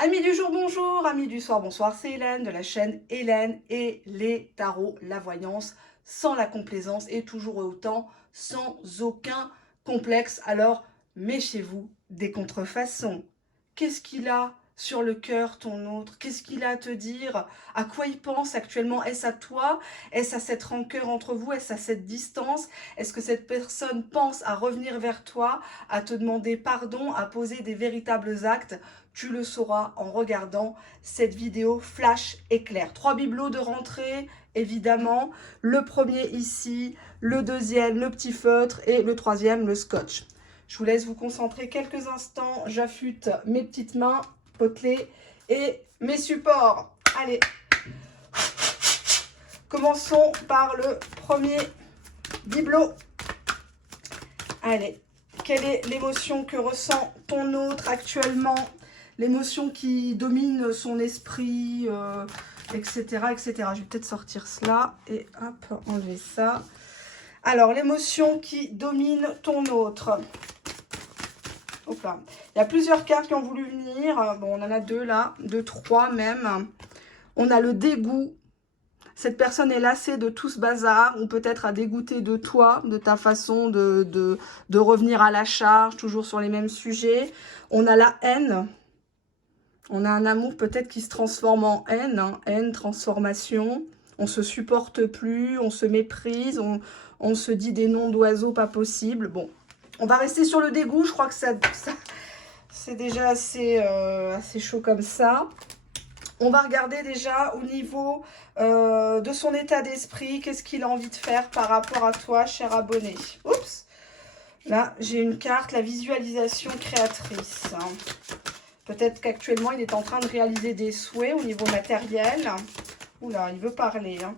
Amis du jour, bonjour, amis du soir, bonsoir, c'est Hélène de la chaîne Hélène et les tarots, la voyance, sans la complaisance et toujours autant, sans aucun complexe. Alors, méfiez-vous des contrefaçons. Qu'est-ce qu'il a sur le cœur, ton autre? Qu'est-ce qu'il a à te dire? À quoi il pense actuellement? Est-ce à toi? Est-ce à cette rancœur entre vous? Est-ce à cette distance? Est-ce que cette personne pense à revenir vers toi, à te demander pardon, à poser des véritables actes? Tu le sauras en regardant cette vidéo flash éclair. 3 bibelots de rentrée, évidemment. Le premier ici, le deuxième, le petit feutre et le troisième, le scotch. Je vous laisse vous concentrer quelques instants. J'affûte mes petites mains potelées et mes supports. Allez, commençons par le premier bibelot. Allez, quelle est l'émotion que ressent ton autre actuellement? L'émotion qui domine son esprit, etc., etc. Je vais peut-être sortir cela et hop, enlever ça. Alors, l'émotion qui domine ton autre. Hop là. Il y a plusieurs cartes qui ont voulu venir. Bon, on en a deux là, deux, trois même. On a le dégoût. Cette personne est lassée de tout ce bazar, ou peut-être a dégoûté de toi, de ta façon de revenir à la charge, toujours sur les mêmes sujets. On a la haine. On a un amour peut-être qui se transforme en haine, hein, haine, transformation. On se supporte plus, on se méprise, on se dit des noms d'oiseaux pas possibles. Bon, on va rester sur le dégoût. Je crois que ça c'est déjà assez chaud comme ça. On va regarder déjà au niveau de son état d'esprit. Qu'est-ce qu'il a envie de faire par rapport à toi, cher abonné. Oups. Là, j'ai une carte, la visualisation créatrice. Peut-être qu'actuellement, il est en train de réaliser des souhaits au niveau matériel. Oula, il veut parler. Hein.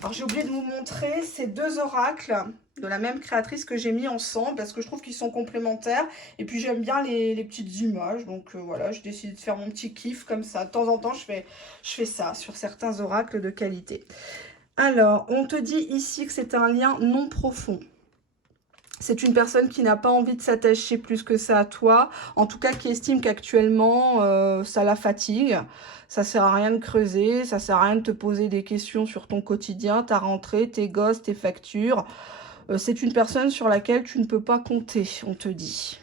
Alors, j'ai oublié de vous montrer ces deux oracles de la même créatrice que j'ai mis ensemble parce que je trouve qu'ils sont complémentaires. Et puis, j'aime bien les petites images. Donc, voilà, j'ai décidé de faire mon petit kiff comme ça. De temps en temps, je fais ça sur certains oracles de qualité. Alors, on te dit ici que c'est un lien non profond. C'est une personne qui n'a pas envie de s'attacher plus que ça à toi. En tout cas, qui estime qu'actuellement, ça la fatigue. Ça sert à rien de creuser. Ça sert à rien de te poser des questions sur ton quotidien, ta rentrée, tes gosses, tes factures. C'est une personne sur laquelle tu ne peux pas compter, on te dit.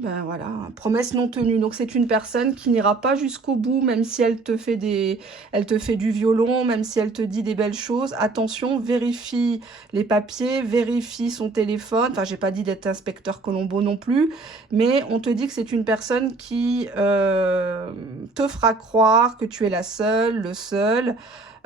Ben voilà, promesse non tenue. Donc c'est une personne qui n'ira pas jusqu'au bout, même si elle te fait du violon, même si elle te dit des belles choses. Attention, vérifie les papiers, vérifie son téléphone. Enfin, j'ai pas dit d'être inspecteur Colombo non plus, mais on te dit que c'est une personne qui te fera croire que tu es la seule, le seul.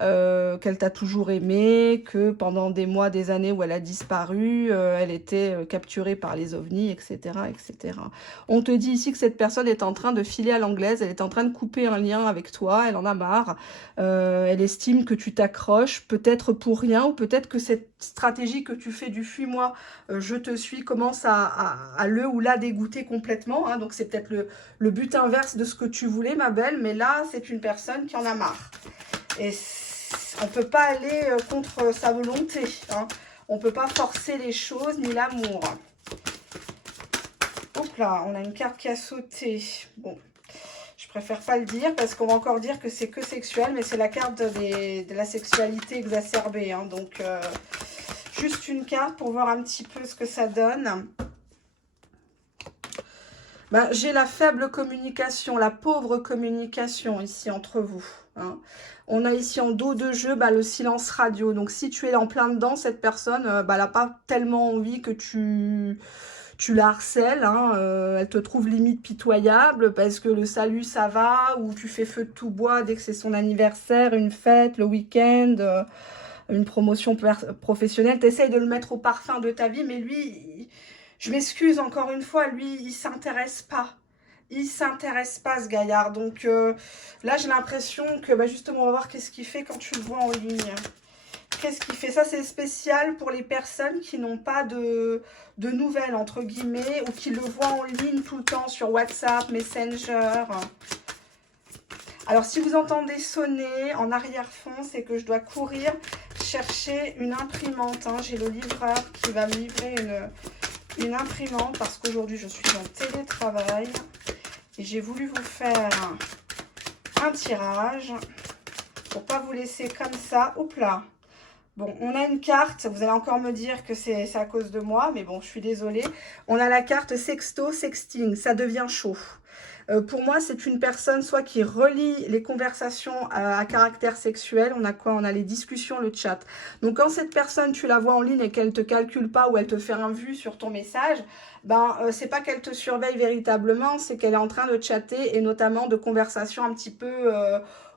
Qu'elle t'a toujours aimé, que pendant des mois, des années où elle a disparu, elle était capturée par les ovnis, etc., etc. On te dit ici que cette personne est en train de filer à l'anglaise, elle est en train de couper un lien avec toi, elle en a marre, elle estime que tu t'accroches, peut-être pour rien, ou peut-être que cette stratégie que tu fais du fuis-moi, je te suis, commence à le ou la dégoûter complètement, hein. Donc c'est peut-être le but inverse de ce que tu voulais, ma belle, mais là, c'est une personne qui en a marre. Et on ne peut pas aller contre sa volonté. Hein. On ne peut pas forcer les choses ni l'amour. Hop là, on a une carte qui a sauté. Bon, je préfère pas le dire parce qu'on va encore dire que c'est que sexuel, mais c'est la carte de la sexualité exacerbée. Hein. Donc, juste une carte pour voir un petit peu ce que ça donne. Ben, j'ai la faible communication, la pauvre communication ici entre vous. Hein. On a ici en dos de jeu le silence radio. Donc, si tu es en plein dedans, cette personne, elle n'a pas tellement envie que tu la harcèles. Hein. Elle te trouve limite pitoyable parce que le salut, ça va, ou tu fais feu de tout bois dès que c'est son anniversaire, une fête, le week-end, une promotion professionnelle. Tu essayes de le mettre au parfum de ta vie, mais lui... Je m'excuse encore une fois, lui, il s'intéresse pas. Il s'intéresse pas, ce gaillard. Donc là, j'ai l'impression que, justement, on va voir qu'est-ce qu'il fait quand tu le vois en ligne. Qu'est-ce qu'il fait? Ça, c'est spécial pour les personnes qui n'ont pas de nouvelles, entre guillemets, ou qui le voient en ligne tout le temps sur WhatsApp, Messenger. Alors, si vous entendez sonner en arrière-fond, c'est que je dois courir chercher une imprimante. Hein. J'ai le livreur qui va me livrer une imprimante parce qu'aujourd'hui je suis en télétravail Et j'ai voulu vous faire un tirage pour pas vous laisser comme ça. Oups là. Bon, on a une carte, vous allez encore me dire que c'est à cause de moi, mais bon, je suis désolée. On a la carte sexto, sexting, ça devient chaud. Pour moi, c'est une personne soit qui relie les conversations à caractère sexuel. On a quoi? On a les discussions, le chat. Donc, quand cette personne, tu la vois en ligne et qu'elle ne te calcule pas ou elle te fait un vu sur ton message, ben, c'est pas qu'elle te surveille véritablement, c'est qu'elle est en train de chatter et notamment de conversations un petit peu...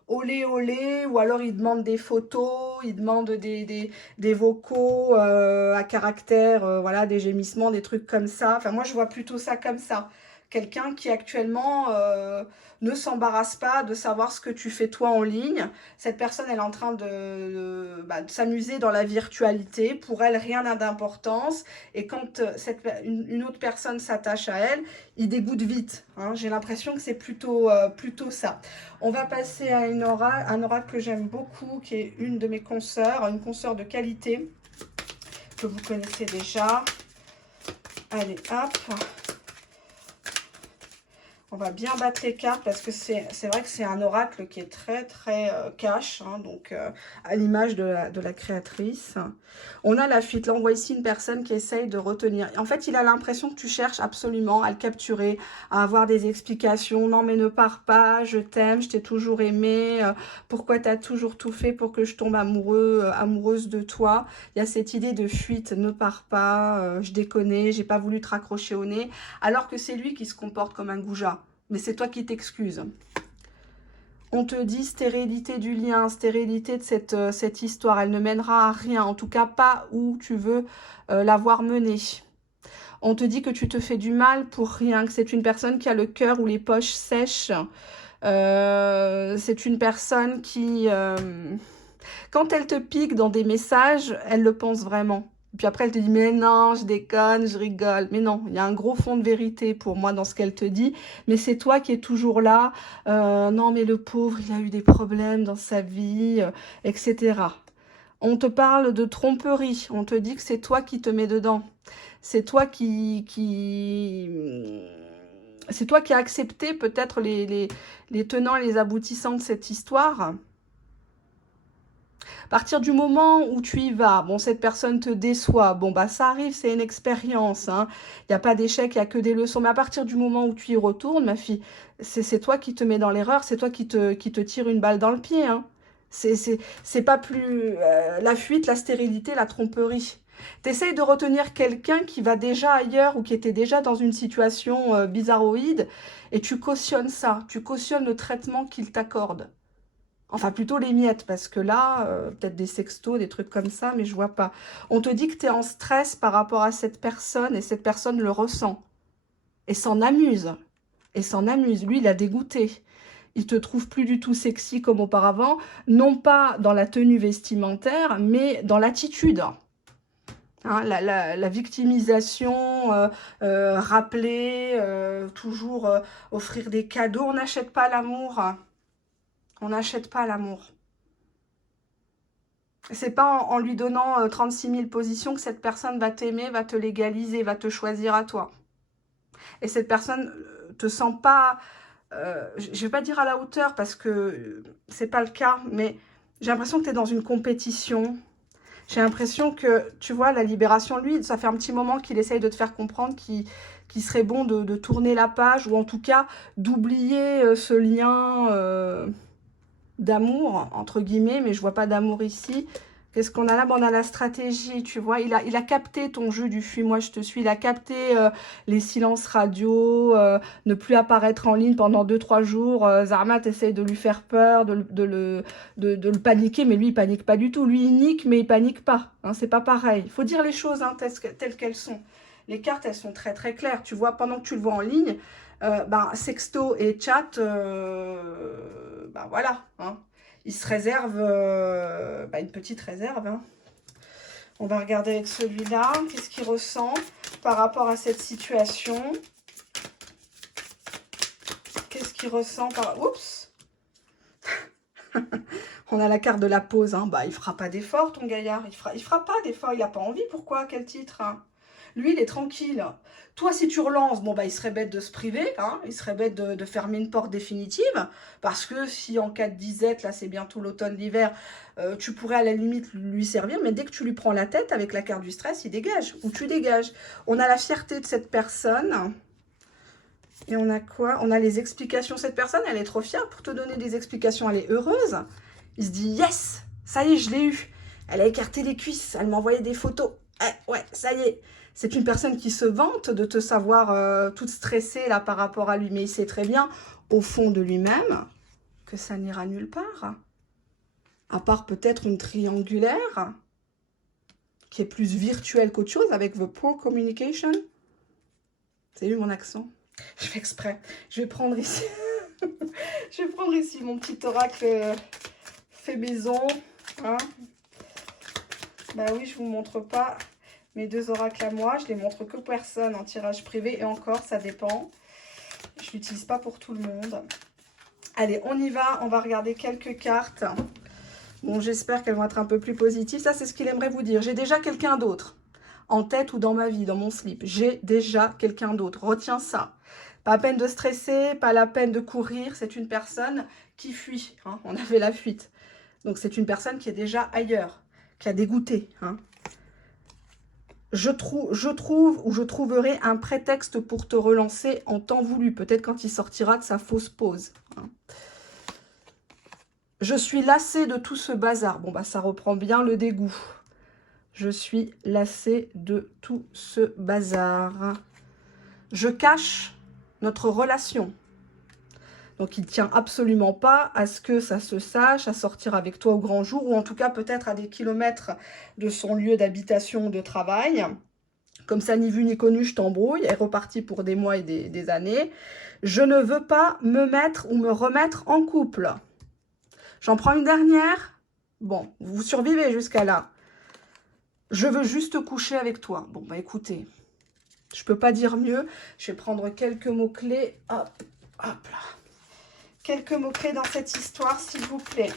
olé olé, ou alors il demande des photos, il demande des vocaux à caractère, voilà, des gémissements, des trucs comme ça. Enfin, moi, je vois plutôt ça comme ça. Quelqu'un qui actuellement ne s'embarrasse pas de savoir ce que tu fais toi en ligne. Cette personne, elle est en train de s'amuser dans la virtualité. Pour elle, rien n'a d'importance. Et quand une autre personne s'attache à elle, il dégoûte vite. Hein. J'ai l'impression que c'est plutôt ça. On va passer à un oracle que j'aime beaucoup, qui est une de mes consoeurs, une consoeur de qualité, que vous connaissez déjà. Allez, hop. On va bien battre les cartes parce que c'est vrai que c'est un oracle qui est très cash, hein, donc à l'image de la créatrice. On a la fuite. Là, on voit ici une personne qui essaye de retenir. En fait, il a l'impression que tu cherches absolument à le capturer, à avoir des explications. Non, mais ne pars pas, je t'aime, je t'ai toujours aimé. Pourquoi tu as toujours tout fait pour que je tombe amoureuse de toi? Il y a cette idée de fuite, ne pars pas, je déconne, j'ai pas voulu te raccrocher au nez. Alors que c'est lui qui se comporte comme un goujat. Mais c'est toi qui t'excuses. On te dit stérilité du lien, stérilité de cette histoire. Elle ne mènera à rien, en tout cas pas où tu veux la voir mener. On te dit que tu te fais du mal pour rien, que c'est une personne qui a le cœur ou les poches sèches. C'est une personne qui, quand elle te pique dans des messages, elle le pense vraiment. Puis après, elle te dit, mais non, je déconne, je rigole. Mais non, il y a un gros fond de vérité pour moi dans ce qu'elle te dit. Mais c'est toi qui es toujours là. Non, mais le pauvre, il a eu des problèmes dans sa vie, etc. On te parle de tromperie. On te dit que c'est toi qui te mets dedans. C'est toi c'est toi qui as accepté peut-être les tenants et les aboutissants de cette histoire. À partir du moment où tu y vas, bon, cette personne te déçoit, bon, bah, ça arrive, c'est une expérience, hein. Il n'y a pas d'échec, il n'y a que des leçons. Mais à partir du moment où tu y retournes, ma fille, c'est toi qui te mets dans l'erreur, c'est toi qui te tire une balle dans le pied, hein. C'est pas plus la fuite, la stérilité, la tromperie. T'essayes de retenir quelqu'un qui va déjà ailleurs ou qui était déjà dans une situation bizarroïde et tu cautionnes ça, tu cautionnes le traitement qu'il t'accorde. Enfin, plutôt les miettes, parce que là, peut-être des sextos, des trucs comme ça, mais je vois pas. On te dit que tu es en stress par rapport à cette personne, et cette personne le ressent. Et s'en amuse. Et s'en amuse. Lui, il a dégoûté. Il te trouve plus du tout sexy comme auparavant, non pas dans la tenue vestimentaire, mais dans l'attitude. Hein, la victimisation, rappeler, toujours offrir des cadeaux. On n'achète pas l'amour. On n'achète pas l'amour. C'est pas en lui donnant 36 000 positions que cette personne va t'aimer, va te légaliser, va te choisir à toi. Et cette personne te sent pas, je vais pas dire à la hauteur parce que c'est pas le cas, mais j'ai l'impression que tu es dans une compétition. J'ai l'impression que, tu vois, la libération, lui, ça fait un petit moment qu'il essaye de te faire comprendre qu'il serait bon de tourner la page ou en tout cas d'oublier ce lien d'amour, entre guillemets, mais je vois pas d'amour ici. Qu'est-ce qu'on a là? Bon, on a la stratégie, tu vois. Il a capté ton jeu du fuis, moi je te suis. Il a capté les silences radio, ne plus apparaître en ligne pendant 2-3 jours. Zermatt essaye de lui faire peur, de le paniquer, mais lui, il panique pas du tout. Lui, il nique, mais il panique pas. Hein, c'est pas pareil. Il faut dire les choses hein, telles qu'elles sont. Les cartes, elles sont très claires. Tu vois, pendant que tu le vois en ligne, sexto et chat, voilà, hein. Il se réserve une petite réserve. Hein. On va regarder avec celui-là, qu'est-ce qu'il ressent par rapport à cette situation. Qu'est-ce qu'il ressent par... Oups. On a la carte de la pause. Hein. Bah, il fera pas d'effort, ton gaillard. Il fera pas d'effort, il n'a pas envie. Pourquoi? Quel titre hein? Lui, il est tranquille. Toi, si tu relances, bon, bah, il serait bête de se priver, hein, il serait bête de fermer une porte définitive, parce que si en cas de disette, là, c'est bientôt l'automne, l'hiver, tu pourrais à la limite lui servir, mais dès que tu lui prends la tête avec la carte du stress, il dégage, ou tu dégages. On a la fierté de cette personne. Et on a quoi? On a les explications. Cette personne, elle est trop fière pour te donner des explications. Elle est heureuse. Il se dit, yes, ça y est, je l'ai eu. Elle a écarté les cuisses. Elle m'a envoyé des photos. Ouais, ça y est. C'est une personne qui se vante de te savoir toute stressée là par rapport à lui. Mais il sait très bien, au fond de lui-même, que ça n'ira nulle part. À part peut-être une triangulaire qui est plus virtuelle qu'autre chose avec the poor communication. C'est vu mon accent? Je fais exprès. Je vais prendre ici. Je vais prendre ici mon petit oracle fait maison. Hein. Bah oui, je vous montre pas mes deux oracles à moi. Je les montre que personne en tirage privé. Et encore, ça dépend. Je l'utilise pas pour tout le monde. Allez, on y va. On va regarder quelques cartes. Bon, j'espère qu'elles vont être un peu plus positives. Ça, c'est ce qu'il aimerait vous dire. J'ai déjà quelqu'un d'autre en tête ou dans ma vie, dans mon slip. J'ai déjà quelqu'un d'autre. Retiens ça. Pas la peine de stresser, pas la peine de courir. C'est une personne qui fuit. Hein. On avait la fuite. Donc, c'est une personne qui est déjà ailleurs, qui a dégoûté. Hein. Je trouve ou je trouverai un prétexte pour te relancer en temps voulu. Peut-être quand il sortira de sa fausse pause. Hein. Je suis lassée de tout ce bazar. Bon, bah, ça reprend bien le dégoût. Je suis lassée de tout ce bazar. Je cache notre relation. Donc, il ne tient absolument pas à ce que ça se sache, à sortir avec toi au grand jour, ou en tout cas peut-être à des kilomètres de son lieu d'habitation ou de travail. Comme ça, ni vu ni connu, je t'embrouille. Elle est repartie pour des mois et des années. Je ne veux pas me mettre ou me remettre en couple. J'en prends une dernière. Bon, vous survivez jusqu'à là. Je veux juste coucher avec toi. Bon, bah écoutez, je peux pas dire mieux. Je vais prendre quelques mots-clés. Hop, hop là. Quelques mots-clés dans cette histoire, s'il vous plaît.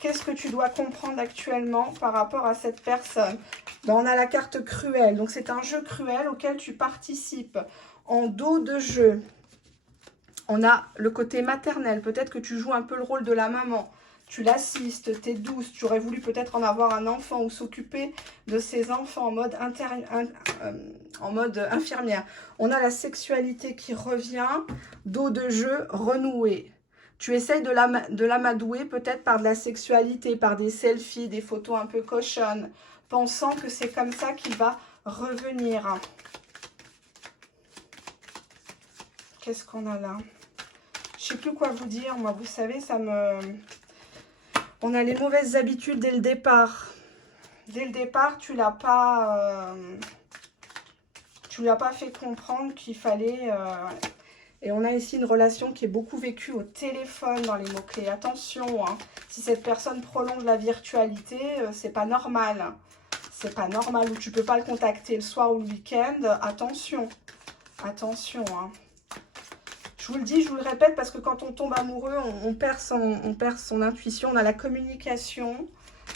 Qu'est-ce que tu dois comprendre actuellement par rapport à cette personne? Ben, on a la carte cruelle. Donc, c'est un jeu cruel auquel tu participes. En dos de jeu, on a le côté maternel. Peut-être que tu joues un peu le rôle de la maman. Tu l'assistes, tu es douce. Tu aurais voulu peut-être en avoir un enfant ou s'occuper de ses enfants en mode infirmière. On a la sexualité qui revient. Dos de jeu renoué. Tu essayes de l'amadouer peut-être par de la sexualité, par des selfies, des photos un peu cochonnes, pensant que c'est comme ça qu'il va revenir. Qu'est-ce qu'on a là? Je ne sais plus quoi vous dire. Moi, vous savez, ça me... On a les mauvaises habitudes dès le départ. Dès le départ, tu l'as pas... tu lui as pas fait comprendre qu'il fallait... Et on a ici une relation qui est beaucoup vécue au téléphone dans les mots-clés. Attention, hein, si cette personne prolonge la virtualité, c'est pas normal. C'est pas normal, ou tu peux pas le contacter le soir ou le week-end. Attention, attention. Hein. Je vous le dis, je vous le répète, parce que quand on tombe amoureux, on perd son intuition. On a la communication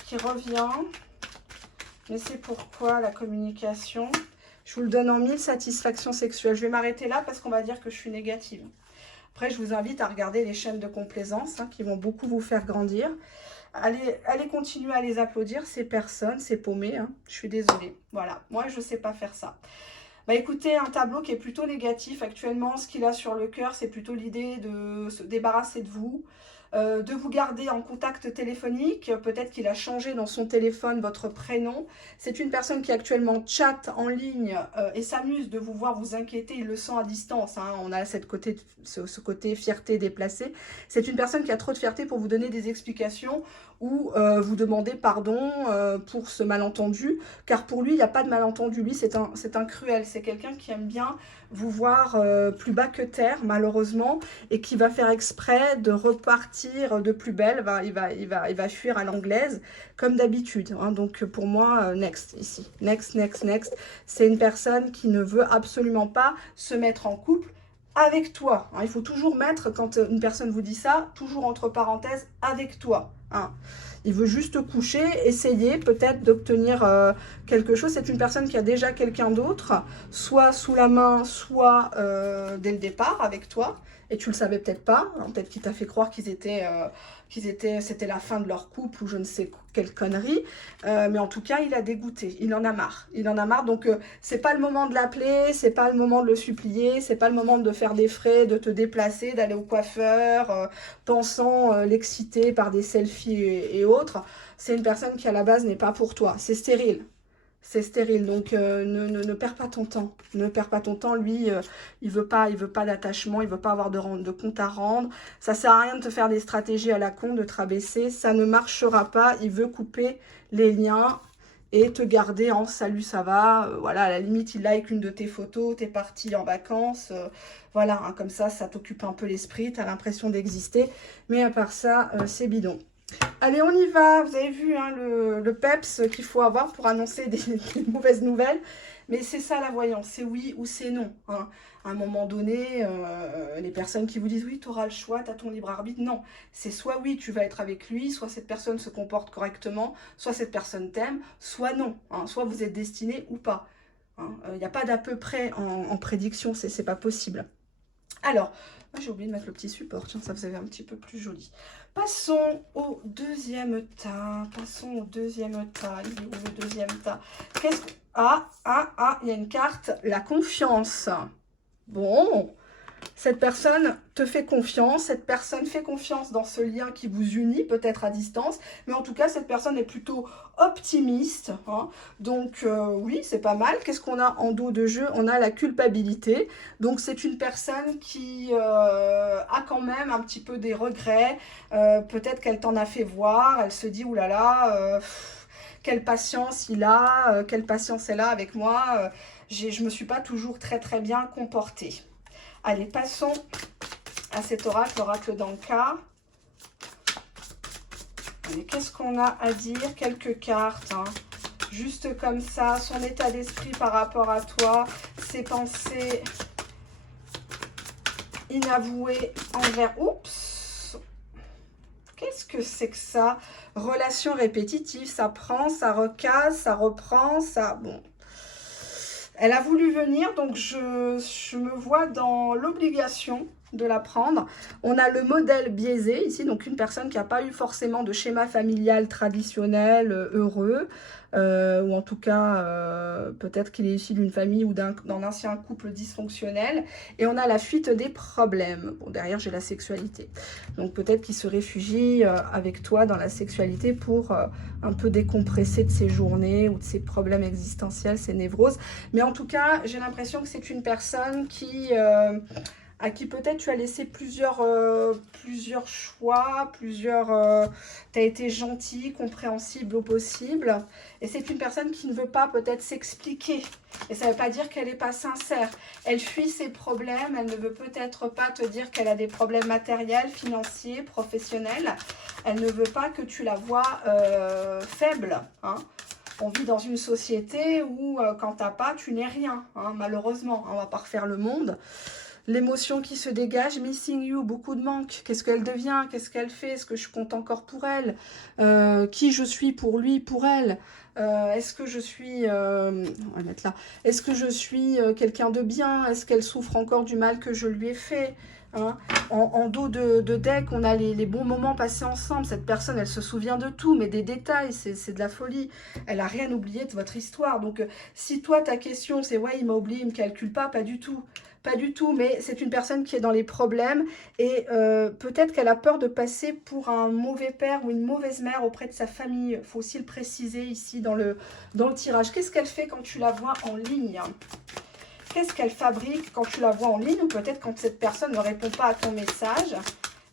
qui revient. Mais c'est pourquoi la communication? Je vous le donne en 1000, satisfaction sexuelle. Je vais m'arrêter là parce qu'on va dire que je suis négative. Après, je vous invite à regarder les chaînes de complaisance hein, qui vont beaucoup vous faire grandir. Allez continuer à les applaudir, ces personnes, ces paumés. Hein. Je suis désolée. Voilà, moi, je ne sais pas faire ça. Bah écoutez, un tableau qui est plutôt négatif. Actuellement, ce qu'il a sur le cœur, c'est plutôt l'idée de se débarrasser de vous garder en contact téléphonique. Peut-être qu'il a changé dans son téléphone votre prénom. C'est une personne qui actuellement chatte en ligne et s'amuse de vous voir vous inquiéter. Il le sent à distance. Hein. On a ce côté fierté déplacée. C'est une personne qui a trop de fierté pour vous donner des explications ou vous demander pardon pour ce malentendu. Car pour lui, il n'y a pas de malentendu. Lui, c'est un cruel. C'est quelqu'un qui aime bien vous voir plus bas que terre, malheureusement, et qui va faire exprès de repartir de plus belle. Il va fuir à l'anglaise, comme d'habitude. Hein. Donc, pour moi, next, ici. Next, next, next. C'est une personne qui ne veut absolument pas se mettre en couple. avec toi. Hein. Il faut toujours mettre, quand une personne vous dit ça, toujours entre parenthèses, avec toi. Hein. Il veut juste coucher, essayer peut-être d'obtenir quelque chose. C'est une personne qui a déjà quelqu'un d'autre, soit sous la main, soit dès le départ avec toi. Et tu le savais peut-être pas. Hein, peut-être qu'il t'a fait croire c'était la fin de leur couple ou je ne sais quelle connerie. Mais en tout cas, il a dégoûté. Il en a marre. Il en a marre. Donc, c'est pas le moment de l'appeler, c'est pas le moment de le supplier, c'est pas le moment de faire des frais, de te déplacer, d'aller au coiffeur, pensant l'exciter par des selfies et autres. C'est une personne qui, à la base, n'est pas pour toi. C'est stérile. C'est stérile, donc ne perds pas ton temps. Ne perds pas ton temps. Lui, il veut pas d'attachement, il veut pas avoir de compte à rendre. Ça sert à rien de te faire des stratégies à la con, de te rabaisser. Ça ne marchera pas. Il veut couper les liens et te garder en salut, ça va. Voilà, à la limite, il like une de tes photos, t'es parti en vacances. Voilà, hein, comme ça t'occupe un peu l'esprit, t'as l'impression d'exister. Mais à part ça, c'est bidon. Allez, on y va. Vous avez vu hein, le peps qu'il faut avoir pour annoncer des mauvaises nouvelles. Mais c'est ça la voyance, c'est oui ou c'est non. Hein. À un moment donné, les personnes qui vous disent oui, tu auras le choix, tu as ton libre arbitre. Non, c'est soit oui, tu vas être avec lui, soit cette personne se comporte correctement, soit cette personne t'aime, soit non. Hein. Soit vous êtes destiné ou pas. Il n'y a pas d'à peu près en prédiction, c'est pas possible. Alors, j'ai oublié de mettre le petit support, tiens, ça faisait un petit peu plus joli. Passons au deuxième tas. Passons au deuxième tas. Il est où le deuxième tas? Qu'est-ce que... il y a une carte, la confiance. Bon, cette personne te fait confiance, cette personne fait confiance dans ce lien qui vous unit, peut-être à distance, mais en tout cas, cette personne est plutôt optimiste. Hein. Donc, oui, c'est pas mal. Qu'est-ce qu'on a en dos de jeu? On a la culpabilité. Donc, c'est une personne qui a quand même un petit peu des regrets. Peut-être qu'elle t'en a fait voir. Elle se dit, oulala, quelle patience il a, quelle patience elle a avec moi. Je me suis pas toujours très bien comportée. Allez, passons à cet oracle, l'oracle d'Anka. Allez, qu'est-ce qu'on a à dire? Quelques cartes, hein. Juste comme ça, son état d'esprit par rapport à toi, ses pensées inavouées envers... Oups! Qu'est-ce que c'est que ça? Relation répétitive, ça prend, ça recasse, ça reprend, ça... Bon... Elle a voulu venir, donc je me vois dans l'obligation de la prendre. On a le modèle biaisé ici, donc une personne qui n'a pas eu forcément de schéma familial traditionnel, heureux, ou en tout cas, peut-être qu'il est issu d'une famille ou d'un ancien couple dysfonctionnel. Et on a la fuite des problèmes. Bon, derrière, j'ai la sexualité. Donc peut-être qu'il se réfugie avec toi dans la sexualité pour un peu décompresser de ses journées ou de ses problèmes existentiels, ses névroses. Mais en tout cas, j'ai l'impression que c'est une personne qui... à qui peut-être tu as laissé plusieurs choix, tu as été gentil, compréhensible au possible. Et c'est une personne qui ne veut pas peut-être s'expliquer. Et ça ne veut pas dire qu'elle n'est pas sincère. Elle fuit ses problèmes, elle ne veut peut-être pas te dire qu'elle a des problèmes matériels, financiers, professionnels. Elle ne veut pas que tu la vois faible, hein. On vit dans une société où quand tu n'as pas, tu n'es rien, hein, malheureusement. On ne va pas refaire le monde. L'émotion qui se dégage, missing you, beaucoup de manque. Qu'est-ce qu'elle devient? Qu'est-ce qu'elle fait? Est-ce que je compte encore pour elle? Qui je suis pour lui, pour elle? Est-ce que je suis... on va mettre là. Est-ce que je suis quelqu'un de bien? Est-ce qu'elle souffre encore du mal que je lui ai fait? Hein? En dos de deck, on a les bons moments passés ensemble. Cette personne, elle se souvient de tout, mais des détails, c'est de la folie. Elle n'a rien oublié de votre histoire. Donc, si toi, ta question, c'est « ouais, il m'a oublié, il ne me calcule pas », pas du tout. Pas du tout, mais c'est une personne qui est dans les problèmes et peut-être qu'elle a peur de passer pour un mauvais père ou une mauvaise mère auprès de sa famille. Il faut aussi le préciser ici dans le tirage. Qu'est-ce qu'elle fait quand tu la vois en ligne? Qu'est-ce qu'elle fabrique quand tu la vois en ligne ou peut-être quand cette personne ne répond pas à ton message?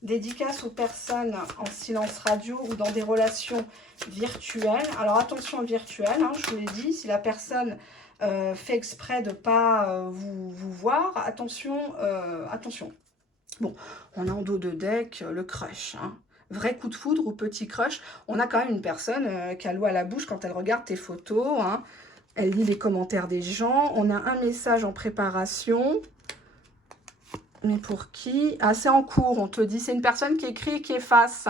Dédicace aux personnes en silence radio ou dans des relations virtuelles. Alors attention au virtuel, hein, je vous l'ai dit, si la personne... fait exprès de ne pas vous voir, attention, attention. Bon, on a en dos de deck le crush, hein. Vrai coup de foudre ou petit crush. On a quand même une personne qui a l'eau à la bouche quand elle regarde tes photos, hein. Elle lit les commentaires des gens. On a un message en préparation. Mais pour qui? Ah, c'est en cours, on te dit. C'est une personne qui écrit et qui efface.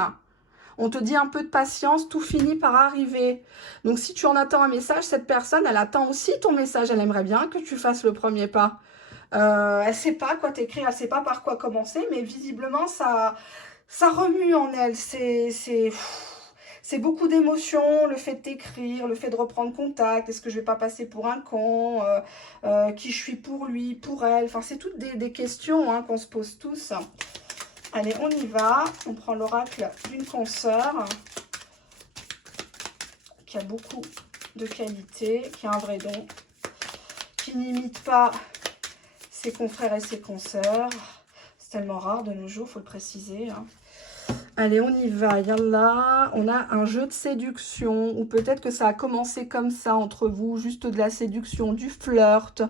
On te dit un peu de patience, tout finit par arriver. Donc, si tu en attends un message, cette personne, elle attend aussi ton message. Elle aimerait bien que tu fasses le premier pas. Elle ne sait pas quoi t'écrire, elle ne sait pas par quoi commencer, mais visiblement, ça remue en elle. C'est beaucoup d'émotions, le fait de t'écrire, le fait de reprendre contact. Est-ce que je ne vais pas passer pour un con? Qui je suis pour lui, pour elle? Enfin, c'est toutes des questions hein, qu'on se pose tous. Allez, on y va. On prend l'oracle d'une consoeur qui a beaucoup de qualités, qui a un vrai don, qui n'imite pas ses confrères et ses consoeurs. C'est tellement rare de nos jours, il faut le préciser. Hein. Allez, on y va. Yallah. On a un jeu de séduction, ou peut-être que ça a commencé comme ça entre vous, juste de la séduction, du flirt.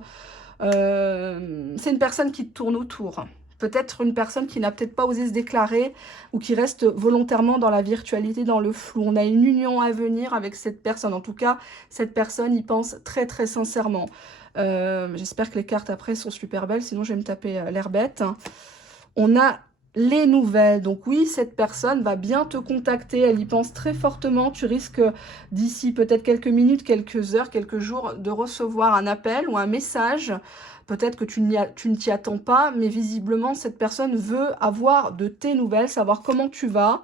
C'est une personne qui te tourne autour. Peut-être une personne qui n'a peut-être pas osé se déclarer ou qui reste volontairement dans la virtualité, dans le flou. On a une union à venir avec cette personne. En tout cas, cette personne y pense très très sincèrement. J'espère que les cartes après sont super belles, sinon je vais me taper l'air bête. On a les nouvelles. Donc oui, cette personne va bien te contacter, elle y pense très fortement. Tu risques d'ici peut-être quelques minutes, quelques heures, quelques jours de recevoir un appel ou un message. Peut-être que tu ne t'y attends pas, mais visiblement, cette personne veut avoir de tes nouvelles, savoir comment tu vas.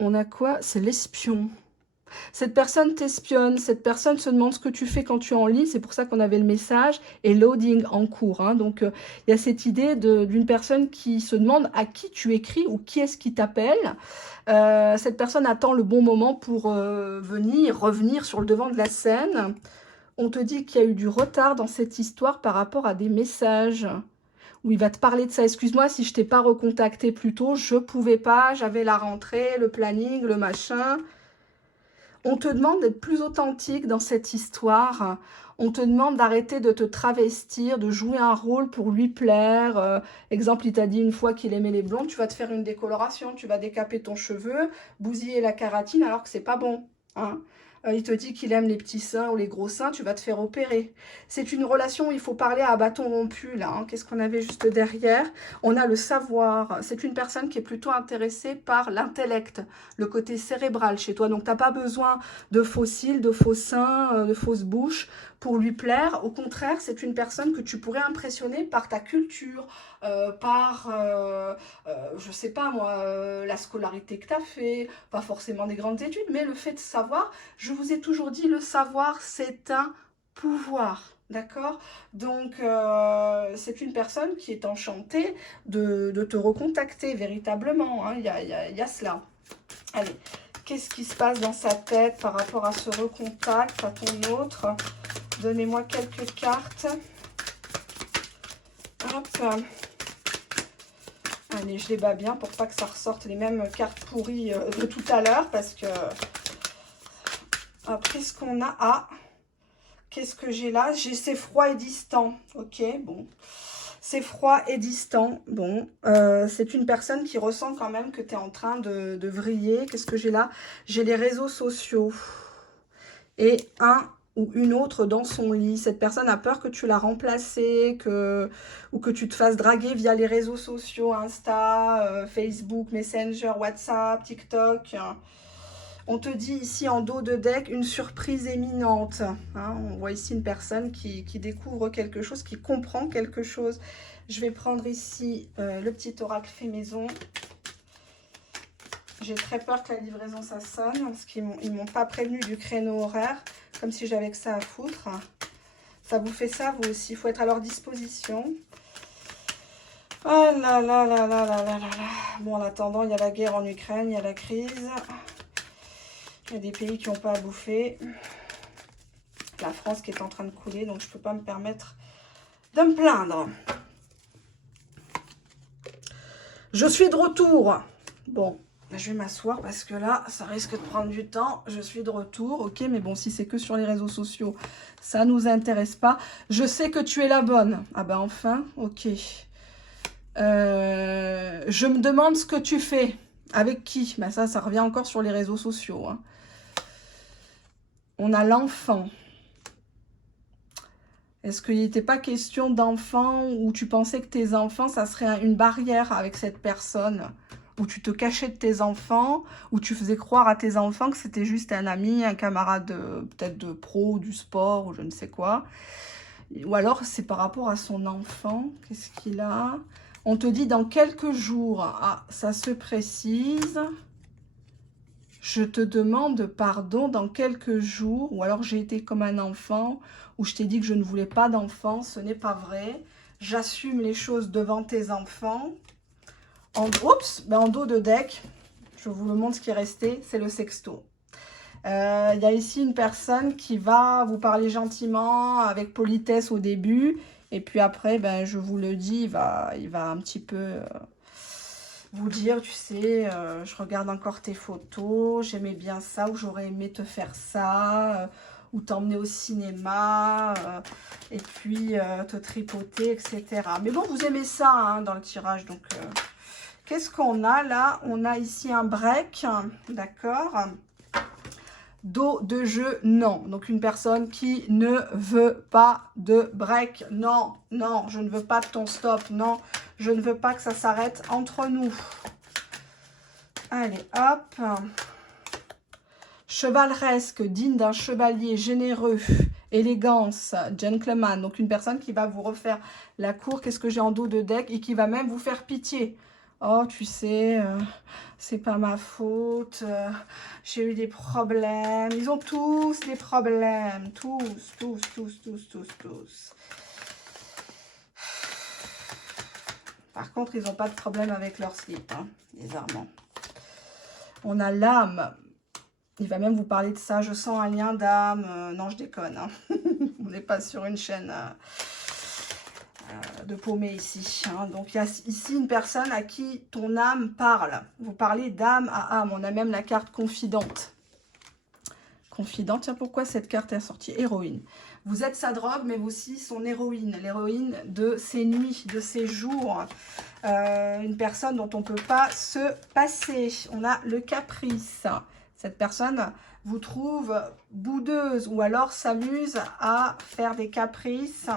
On a quoi? C'est l'espion. Cette personne t'espionne, cette personne se demande ce que tu fais quand tu es en ligne, c'est pour ça qu'on avait le message, et loading en cours. Hein. Donc, il y a cette idée d'une personne qui se demande à qui tu écris ou qui est-ce qui t'appelle. Cette personne attend le bon moment pour revenir sur le devant de la scène. On te dit qu'il y a eu du retard dans cette histoire par rapport à des messages où il va te parler de ça. Excuse-moi si je t'ai pas recontacté plus tôt, je pouvais pas, j'avais la rentrée, le planning, le machin. On te demande d'être plus authentique dans cette histoire. On te demande d'arrêter de te travestir, de jouer un rôle pour lui plaire. Exemple, il t'a dit une fois qu'il aimait les blondes, tu vas te faire une décoloration, tu vas décaper ton cheveu, bousiller la kératine alors que c'est pas bon. Hein. Il te dit qu'il aime les petits seins ou les gros seins, tu vas te faire opérer. C'est une relation où il faut parler à bâton rompu, là. Hein. Qu'est-ce qu'on avait juste derrière? On a le savoir. C'est une personne qui est plutôt intéressée par l'intellect, le côté cérébral chez toi. Donc, tu n'as pas besoin de faux cils, de faux seins, de fausses bouches pour lui plaire. Au contraire, c'est une personne que tu pourrais impressionner par ta culture, je sais pas moi, la scolarité que tu as fait, pas forcément des grandes études, mais le fait de savoir, je vous ai toujours dit, le savoir, c'est un pouvoir, d'accord? Donc, c'est une personne qui est enchantée de te recontacter véritablement, hein, il y a cela. Allez, qu'est-ce qui se passe dans sa tête par rapport à ce recontact, à ton autre? Donnez-moi quelques cartes. Hop. Allez, je les bats bien pour pas que ça ressorte les mêmes cartes pourries de tout à l'heure. Parce que... Après, ce qu'on a... Ah, qu'est-ce que j'ai là? J'ai c'est froid et distant. Ok, bon. C'est froid et distant. Bon, c'est une personne qui ressent quand même que tu es en train de vriller. Qu'est-ce que j'ai là? J'ai les réseaux sociaux. Et un ou une autre dans son lit. Cette personne a peur que tu l'as remplacée, ou que tu te fasses draguer via les réseaux sociaux, Insta, Facebook, Messenger, WhatsApp, TikTok. On te dit ici en dos de deck une surprise éminente. Hein, on voit ici une personne qui découvre quelque chose, qui comprend quelque chose. Je vais prendre ici le petit oracle fait maison. J'ai très peur que la livraison ça sonne, parce qu'ils ne m'ont pas prévenu du créneau horaire, comme si j'avais que ça à foutre. Ça vous fait ça, vous aussi, il faut être à leur disposition. Oh là là là là là là là là. Bon, en attendant, il y a la guerre en Ukraine, il y a la crise. Il y a des pays qui n'ont pas à bouffer. La France qui est en train de couler, donc je ne peux pas me permettre de me plaindre. Je suis de retour. Bon. Je vais m'asseoir parce que là, ça risque de prendre du temps. Je suis de retour, ok, mais bon, si c'est que sur les réseaux sociaux, ça ne nous intéresse pas. Je sais que tu es la bonne. Ah ben enfin, ok. Je me demande ce que tu fais. Avec qui? Ben ça revient encore sur les réseaux sociaux. Hein. On a l'enfant. Est-ce qu'il n'était pas question d'enfants ou tu pensais que tes enfants, ça serait une barrière avec cette personne? Où tu te cachais de tes enfants, où tu faisais croire à tes enfants que c'était juste un ami, un camarade peut-être de pro, du sport ou je ne sais quoi. Ou alors c'est par rapport à son enfant. Qu'est-ce qu'il a? On te dit dans quelques jours. Ah, ça se précise. Je te demande pardon dans quelques jours. Ou alors j'ai été comme un enfant, où je t'ai dit que je ne voulais pas d'enfant. Ce n'est pas vrai. J'assume les choses devant tes enfants. Oups, ben en dos de deck, je vous le montre ce qui est resté, c'est le sexto. Il y a ici une personne qui va vous parler gentiment, avec politesse au début. Et puis après, ben, je vous le dis, il va un petit peu vous dire, tu sais, je regarde encore tes photos, j'aimais bien ça, ou j'aurais aimé te faire ça, ou t'emmener au cinéma, et puis te tripoter, etc. Mais bon, vous aimez ça hein, dans le tirage, donc... Qu'est-ce qu'on a là? On a ici un break, d'accord? Dos de jeu, non. Donc une personne qui ne veut pas de break. Non, non, je ne veux pas de ton stop. Non, je ne veux pas que ça s'arrête entre nous. Allez, hop. Chevaleresque, digne d'un chevalier généreux, élégance, gentleman. Donc une personne qui va vous refaire la cour. Qu'est-ce que j'ai en dos de deck? Et qui va même vous faire pitié. Oh, tu sais, c'est pas ma faute, j'ai eu des problèmes. Ils ont tous des problèmes, tous. Par contre, ils n'ont pas de problème avec leur slip, hein, les Armands. On a l'âme. Il va même vous parler de ça. Je sens un lien d'âme. Non, je déconne. Hein. On n'est pas sur une chaîne... de paumé ici. Hein. Donc, il y a ici une personne à qui ton âme parle. Vous parlez d'âme à âme. On a même la carte confidente. Confidente. Tiens, pourquoi cette carte est sortie? Héroïne. Vous êtes sa drogue, mais aussi son héroïne. L'héroïne de ses nuits, de ses jours. Une personne dont on ne peut pas se passer. On a le caprice. Cette personne vous trouve boudeuse ou alors s'amuse à faire des caprices.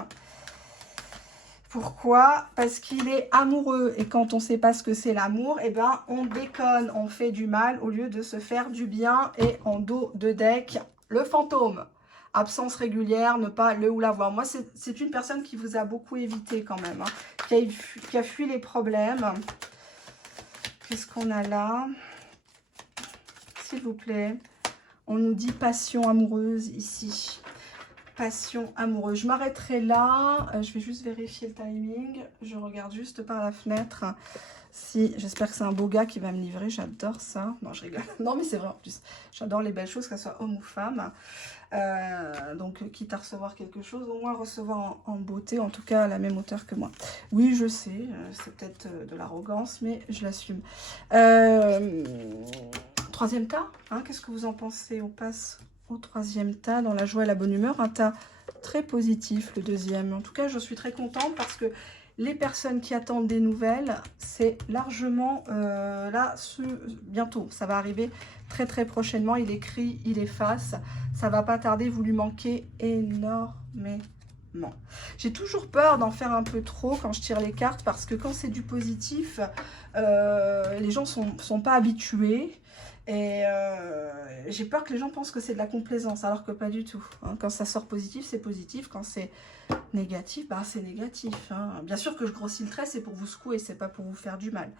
Pourquoi? Parce qu'il est amoureux. Et quand on ne sait pas ce que c'est l'amour, eh ben, on déconne, on fait du mal au lieu de se faire du bien. Et en dos de deck, le fantôme. Absence régulière, ne pas le ou la voir. Moi, c'est une personne qui vous a beaucoup évité quand même. Hein, qui a fui les problèmes. Qu'est-ce qu'on a là? S'il vous plaît. On nous dit passion amoureuse ici. Passion amoureuse. Je m'arrêterai là. Je vais juste vérifier le timing. Je regarde juste par la fenêtre. Si, j'espère que c'est un beau gars qui va me livrer. J'adore ça. Non, je rigole. Non, mais c'est vrai en plus. J'adore les belles choses, que ce soit homme ou femme. Donc, quitte à recevoir quelque chose, au moins recevoir en beauté, en tout cas à la même hauteur que moi. Oui, je sais, c'est peut-être de l'arrogance, mais je l'assume. Troisième tas, hein, qu'est-ce que vous en pensez? On passe au troisième tas, dans la joie et la bonne humeur. Un tas très positif, le deuxième. En tout cas, je suis très contente parce que les personnes qui attendent des nouvelles, c'est largement là, bientôt. Ça va arriver très très prochainement. Il écrit, il efface. Ça va pas tarder, vous lui manquez énormément. J'ai toujours peur d'en faire un peu trop quand je tire les cartes parce que quand c'est du positif, les gens sont pas habitués. Et j'ai peur que les gens pensent que c'est de la complaisance, alors que pas du tout. Hein. Quand ça sort positif, c'est positif. Quand c'est négatif, bah, c'est négatif. Hein. Bien sûr que je grossis le trait, c'est pour vous secouer, c'est pas pour vous faire du mal.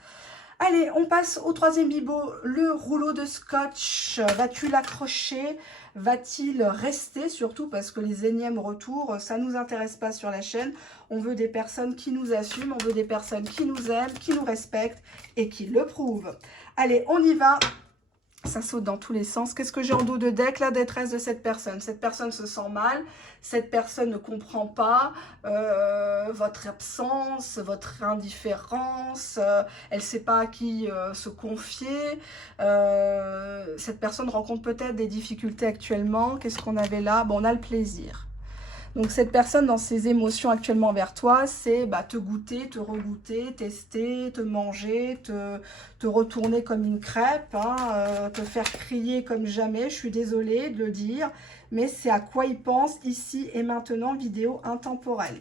Allez, on passe au troisième bibot, le rouleau de scotch. Va-tu l'accrocher? Va-t-il rester? Surtout parce que les énièmes retours, ça ne nous intéresse pas sur la chaîne. On veut des personnes qui nous assument, on veut des personnes qui nous aiment, qui nous respectent et qui le prouvent. Allez, on y va. Ça saute dans tous les sens. Qu'est-ce que j'ai en dos de deck? La détresse de cette personne. Cette personne se sent mal. Cette personne ne comprend pas votre absence, votre indifférence. Elle ne sait pas à qui se confier. Cette personne rencontre peut-être des difficultés actuellement. Qu'est-ce qu'on avait là? Bon, on a le plaisir. Donc cette personne dans ses émotions actuellement vers toi, c'est te goûter, te regoûter, tester, te manger, te retourner comme une crêpe, hein, te faire crier comme jamais. Je suis désolée de le dire, mais c'est à quoi il pense ici et maintenant, vidéo intemporelle.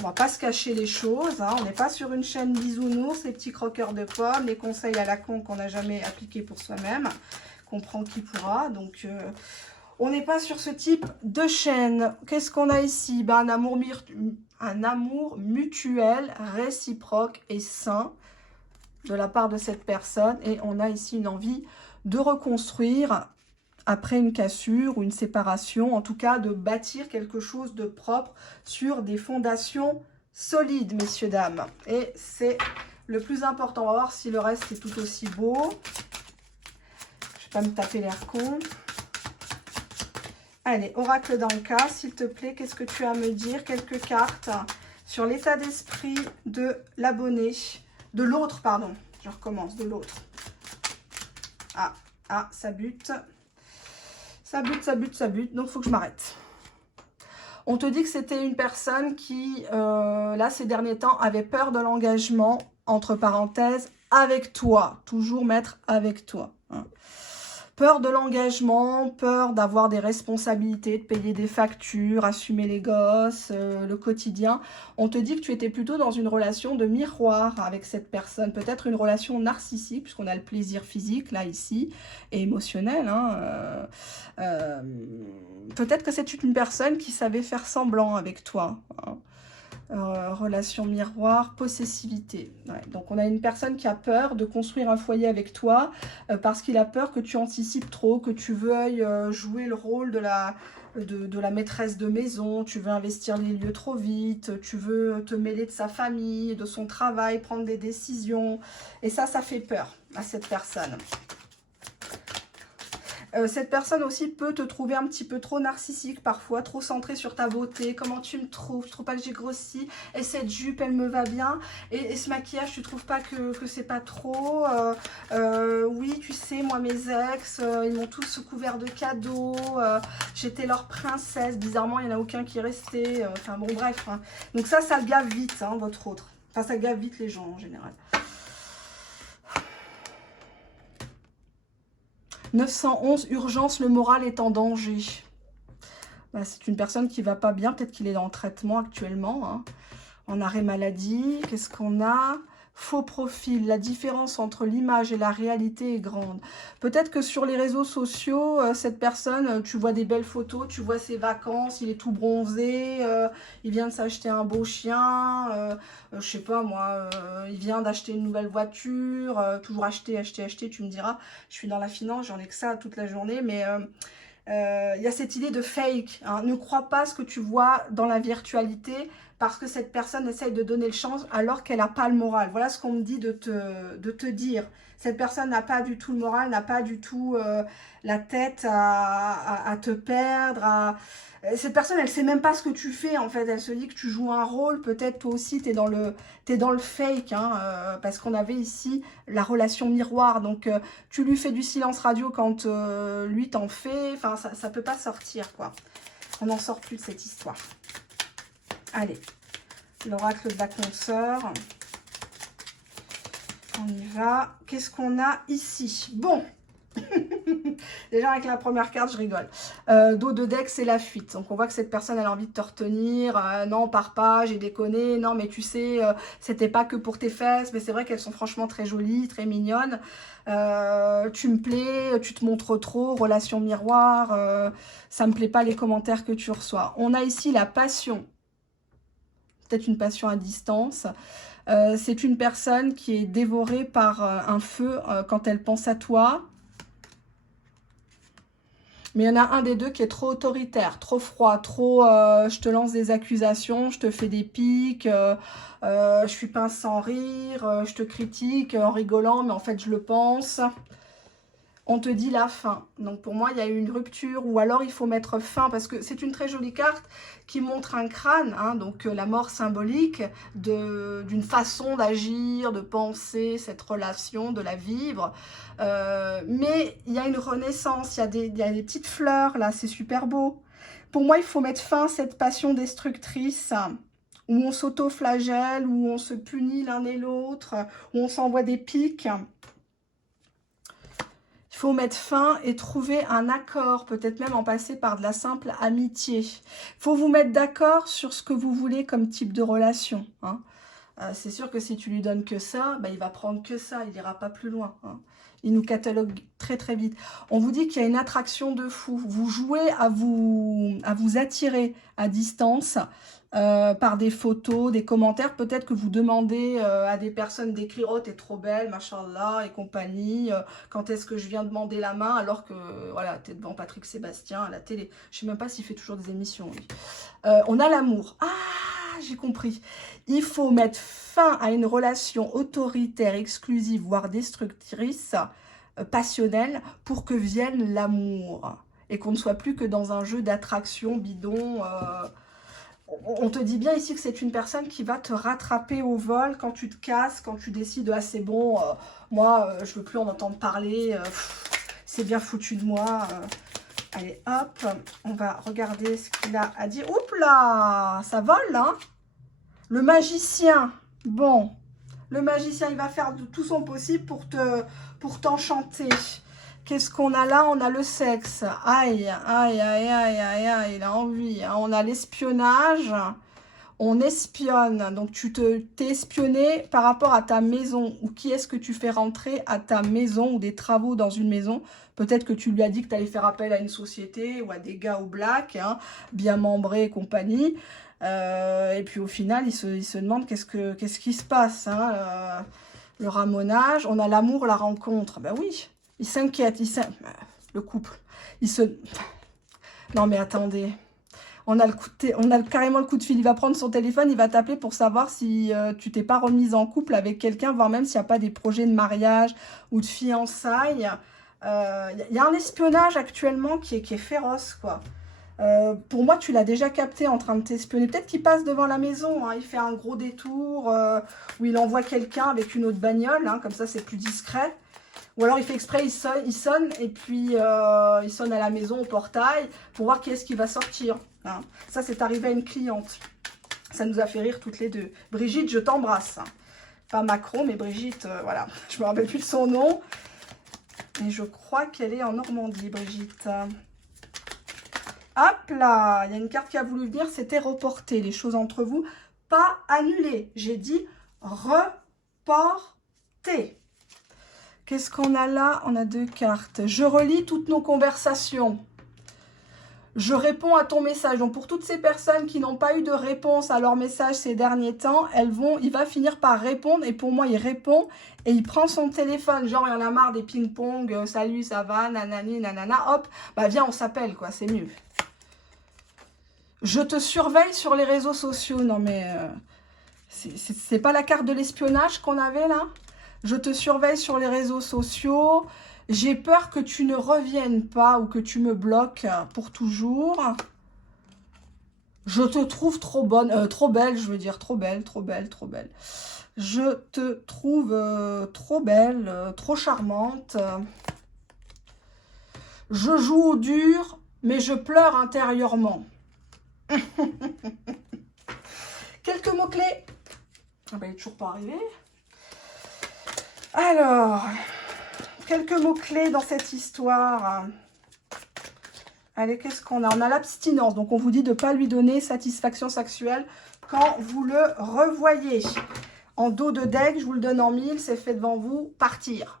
On va pas se cacher les choses, hein. On n'est pas sur une chaîne bisounours, les petits croqueurs de pommes, les conseils à la con qu'on n'a jamais appliqués pour soi-même. Comprend qui pourra, donc... on n'est pas sur ce type de chaîne. Qu'est-ce qu'on a ici? Un amour mutuel, réciproque et sain de la part de cette personne. Et on a ici une envie de reconstruire après une cassure ou une séparation. En tout cas, de bâtir quelque chose de propre sur des fondations solides, messieurs, dames. Et c'est le plus important. On va voir si le reste est tout aussi beau. Je ne vais pas me taper l'air con. Allez, oracle d'Anka, s'il te plaît, qu'est-ce que tu as à me dire? Quelques cartes sur l'état d'esprit de l'abonné, de l'autre, pardon. Je recommence, de l'autre. Ah, ça bute. Ça bute, donc il faut que je m'arrête. On te dit que c'était une personne qui, là, ces derniers temps, avait peur de l'engagement, entre parenthèses, avec toi. Toujours mettre avec toi, hein. Peur de l'engagement, peur d'avoir des responsabilités, de payer des factures, assumer les gosses, le quotidien. On te dit que tu étais plutôt dans une relation de miroir avec cette personne. Peut-être une relation narcissique, puisqu'on a le plaisir physique, là, ici, et émotionnel, hein. Peut-être que c'est une personne qui savait faire semblant avec toi, hein. Relation miroir, possessivité. Ouais, donc on a une personne qui a peur de construire un foyer avec toi parce qu'il a peur que tu anticipes trop, que tu veuilles jouer le rôle de la maîtresse de maison, tu veux investir les lieux trop vite, tu veux te mêler de sa famille, de son travail, prendre des décisions. Et ça fait peur à cette personne. Cette personne aussi peut te trouver un petit peu trop narcissique parfois, trop centrée sur ta beauté. Comment tu me trouves? Je trouve pas que j'ai grossi. Et cette jupe, elle me va bien. Et ce maquillage, tu trouves pas que c'est pas trop? Oui, tu sais, moi, mes ex, ils m'ont tous couvert de cadeaux. J'étais leur princesse. Bizarrement, il n'y en a aucun qui est resté. Enfin, bon, bref, hein. Donc ça gave vite, hein, votre autre. Enfin, ça gave vite les gens, en général. 911, urgence, le moral est en danger. C'est une personne qui va pas bien, peut-être qu'il est en traitement actuellement, hein, en arrêt maladie. Qu'est-ce qu'on a? Faux profil, la différence entre l'image et la réalité est grande. Peut-être que sur les réseaux sociaux, cette personne, tu vois des belles photos, tu vois ses vacances, il est tout bronzé, il vient de s'acheter un beau chien, je sais pas moi, il vient d'acheter une nouvelle voiture, toujours acheter, tu me diras, je suis dans la finance, j'en ai que ça toute la journée, mais... il y a cette idée de fake, hein. Ne crois pas ce que tu vois dans la virtualité parce que cette personne essaye de donner le change alors qu'elle n'a pas le moral. Voilà ce qu'on me dit de te dire. Cette personne n'a pas du tout le moral, n'a pas du tout la tête à te perdre. Cette personne, elle ne sait même pas ce que tu fais en fait. Elle se dit que tu joues un rôle. Peut-être toi aussi, tu es dans le fake, hein, parce qu'on avait ici la relation miroir. Donc, tu lui fais du silence radio quand lui t'en fait. Enfin, ça ne peut pas sortir, quoi. On n'en sort plus de cette histoire. Allez, l'oracle de la consoeur. On y va. Qu'est-ce qu'on a ici? Bon. Déjà avec la première carte, je rigole. Dos de deck, c'est la fuite. Donc on voit que cette personne elle a envie de te retenir. Non, pars pas, j'ai déconné. Non, mais tu sais, c'était pas que pour tes fesses. Mais c'est vrai qu'elles sont franchement très jolies, très mignonnes. Tu me plais, tu te montres trop. Relation miroir. Ça me plaît pas les commentaires que tu reçois. On a ici la passion. Peut-être une passion à distance. C'est une personne qui est dévorée par un feu quand elle pense à toi. Mais il y en a un des deux qui est trop autoritaire, trop froid, trop je te lance des accusations, je te fais des piques, je suis pince sans rire, je te critique en rigolant, mais en fait je le pense. On te dit la fin. Donc pour moi, il y a eu une rupture ou alors il faut mettre fin parce que c'est une très jolie carte qui montre un crâne, hein, donc la mort symbolique d'une façon d'agir, de penser cette relation, de la vivre. Mais il y a une renaissance, il y a des petites fleurs là, c'est super beau. Pour moi, il faut mettre fin à cette passion destructrice où on s'auto-flagelle, où on se punit l'un et l'autre, où on s'envoie des pics. Il faut mettre fin et trouver un accord, peut-être même en passer par de la simple amitié. Il faut vous mettre d'accord sur ce que vous voulez comme type de relation. Hein. C'est sûr que si tu lui donnes que ça, bah, il va prendre que ça, il n'ira pas plus loin. Hein. Il nous catalogue très très vite. On vous dit qu'il y a une attraction de fou. Vous jouez à vous attirer à distance par des photos, des commentaires. Peut-être que vous demandez à des personnes d'écrire « Oh, t'es trop belle, machallah, et compagnie. Quand est-ce que je viens demander la main ?» alors que, voilà, t'es devant Patrick Sébastien à la télé. Je sais même pas s'il fait toujours des émissions, lui. On a l'amour. Ah, j'ai compris. Il faut mettre fin à une relation autoritaire, exclusive, voire destructrice, passionnelle, pour que vienne l'amour. Et qu'on ne soit plus que dans un jeu d'attraction bidon. On te dit bien ici que c'est une personne qui va te rattraper au vol quand tu te casses, quand tu décides « Ah, c'est bon, moi, je veux plus en entendre parler, c'est bien foutu de moi. Allez, hop, on va regarder ce qu'il a à dire. Oups là, ça vole, hein. Le magicien, bon, le magicien, il va faire de tout son possible pour t'enchanter. Qu'est-ce qu'on a là? On a le sexe. Aïe, aïe, aïe, aïe, aïe, aïe, il a envie. Hein. On a l'espionnage. On espionne. Donc, tu t'es espionné par rapport à ta maison. Ou qui est-ce que tu fais rentrer à ta maison ou des travaux dans une maison? Peut-être que tu lui as dit que tu allais faire appel à une société ou à des gars au black, hein, bien membrés et compagnie. Et puis, au final, il se demande qu'est-ce qui se passe. Hein, le ramonage. On a l'amour, la rencontre. Ben oui. Il s'inquiète, le couple, Non mais attendez, on a carrément le coup de fil, il va prendre son téléphone, il va t'appeler pour savoir si tu t'es pas remise en couple avec quelqu'un, voire même s'il n'y a pas des projets de mariage ou de fiançailles. Il y a un espionnage actuellement qui est féroce, quoi. Pour moi, tu l'as déjà capté en train de t'espionner. Peut-être qu'il passe devant la maison, hein, il fait un gros détour où il envoie quelqu'un avec une autre bagnole, hein, comme ça c'est plus discret. Ou alors il fait exprès, il sonne et puis il sonne à la maison au portail pour voir qui est-ce qui va sortir. Hein. Ça, c'est arrivé à une cliente. Ça nous a fait rire toutes les deux. Brigitte, je t'embrasse. Hein. Pas Macron, mais Brigitte, voilà. Je me rappelle plus de son nom. Mais je crois qu'elle est en Normandie, Brigitte. Hop là, il y a une carte qui a voulu venir, c'était reporter les choses entre vous. Pas annuler, j'ai dit reporter. Qu'est-ce qu'on a là? On a deux cartes. Je relis toutes nos conversations. Je réponds à ton message. Donc, pour toutes ces personnes qui n'ont pas eu de réponse à leur message ces derniers temps, il va finir par répondre. Et pour moi, il répond et il prend son téléphone. Genre, il en a marre des ping-pong. Salut, ça va, nanani, nanana. Hop, bah viens, on s'appelle, quoi. C'est mieux. Je te surveille sur les réseaux sociaux. Non, mais c'est pas la carte de l'espionnage qu'on avait, là? Je te surveille sur les réseaux sociaux. J'ai peur que tu ne reviennes pas ou que tu me bloques pour toujours. Je te trouve trop bonne, trop belle, je veux dire, trop belle, trop belle, trop belle. Je te trouve trop belle, trop charmante. Je joue au dur, mais je pleure intérieurement. Quelques mots-clés. Ah ben, il n'est toujours pas arrivé. Alors, quelques mots-clés dans cette histoire. Allez, qu'est-ce qu'on a? On a l'abstinence. Donc, on vous dit de ne pas lui donner satisfaction sexuelle quand vous le revoyez. En dos de deck, je vous le donne en 1000, c'est fait devant vous, partir.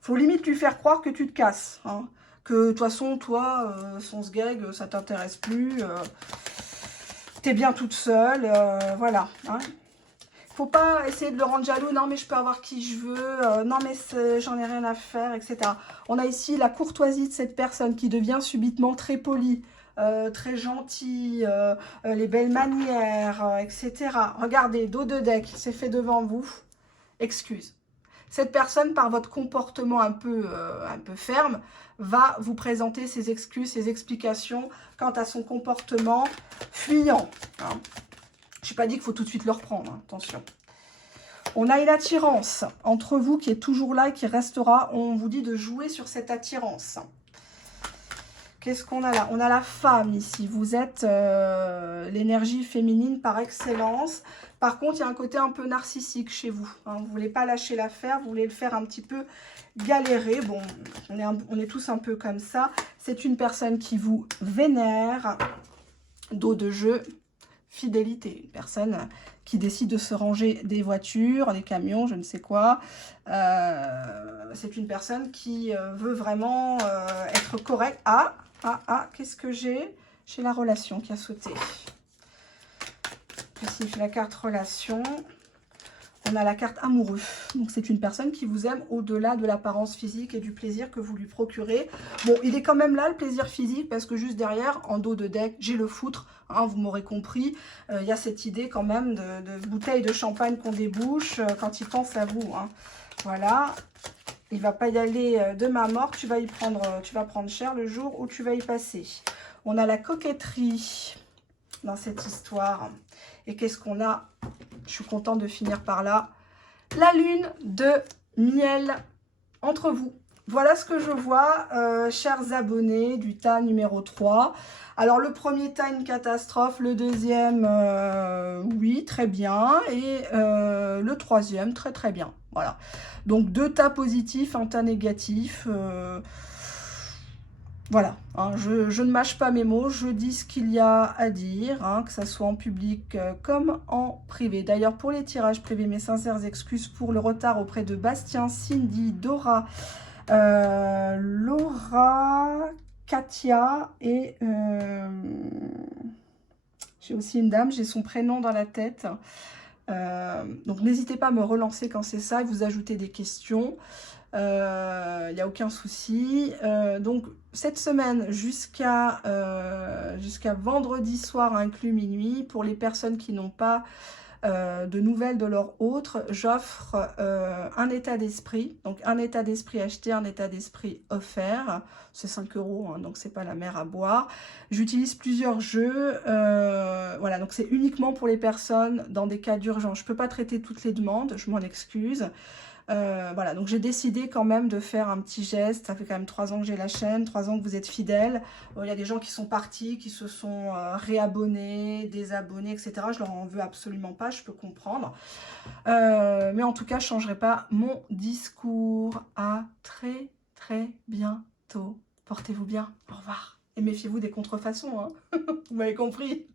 Faut limite lui faire croire que tu te casses. Hein. Que de toute façon, toi, son sgeg, ça t'intéresse plus. T'es bien toute seule. Voilà. Hein. Faut pas essayer de le rendre jaloux. Non, mais je peux avoir qui je veux. Non, mais j'en ai rien à faire, etc. On a ici la courtoisie de cette personne qui devient subitement très polie, très gentille, les belles manières, etc. Regardez, dos de deck, c'est fait devant vous. Excuse. Cette personne, par votre comportement un peu ferme, va vous présenter ses excuses, ses explications quant à son comportement fuyant. Hein. Je n'ai pas dit qu'il faut tout de suite le reprendre, hein, attention. On a une attirance entre vous qui est toujours là et qui restera. On vous dit de jouer sur cette attirance. Qu'est-ce qu'on a là? On a la femme ici. Vous êtes l'énergie féminine par excellence. Par contre, il y a un côté un peu narcissique chez vous. Hein. Vous ne voulez pas lâcher l'affaire, vous voulez le faire un petit peu galérer. Bon, on est tous un peu comme ça. C'est une personne qui vous vénère. Dos de jeu, fidélité. Une personne qui décide de se ranger des voitures, des camions, je ne sais quoi. C'est une personne qui veut vraiment être correcte. Qu'est-ce que j'ai? J'ai la relation qui a sauté. Ici, j'ai la carte relation. On a la carte amoureux. Donc, c'est une personne qui vous aime au-delà de l'apparence physique et du plaisir que vous lui procurez. Bon, il est quand même là, le plaisir physique, parce que juste derrière, en dos de deck, j'ai le foutre. Hein, vous m'aurez compris. Il y a cette idée quand même de bouteille de champagne qu'on débouche quand il pense à vous. Hein. Voilà. Il ne va pas y aller de ma mort. Tu vas prendre cher le jour où tu vas y passer. On a la coquetterie dans cette histoire. Et qu'est-ce qu'on a? Je suis contente de finir par là. La lune de miel entre vous. Voilà ce que je vois, chers abonnés du tas numéro 3. Alors, le premier tas, une catastrophe. Le deuxième, oui, très bien. Et le troisième, très, très bien. Voilà. Donc, 2 tas positifs, un tas négatif. Voilà, hein, je ne mâche pas mes mots, je dis ce qu'il y a à dire, hein, que ce soit en public comme en privé. D'ailleurs, pour les tirages privés, mes sincères excuses pour le retard auprès de Bastien, Cindy, Dora, Laura, Katia et j'ai aussi une dame, j'ai son prénom dans la tête. Donc, n'hésitez pas à me relancer quand c'est ça et vous ajouter des questions. Il n'y a aucun souci. Donc, cette semaine jusqu'à vendredi soir, inclus minuit, pour les personnes qui n'ont pas de nouvelles de leur autre, j'offre un état d'esprit. Donc, un état d'esprit acheté, un état d'esprit offert. C'est 5 €, hein, donc c'est pas la mer à boire. J'utilise plusieurs jeux. Voilà, donc c'est uniquement pour les personnes dans des cas d'urgence. Je ne peux pas traiter toutes les demandes, je m'en excuse. Voilà, donc j'ai décidé quand même de faire un petit geste. Ça fait quand même 3 ans que j'ai la chaîne, 3 ans que vous êtes fidèles. Il y a des gens qui sont partis, qui se sont réabonnés, désabonnés, etc. Je leur en veux absolument pas, je peux comprendre. Mais en tout cas, je ne changerai pas mon discours. À très très bientôt. Portez-vous bien, au revoir. Et méfiez-vous des contrefaçons, hein. Vous m'avez compris.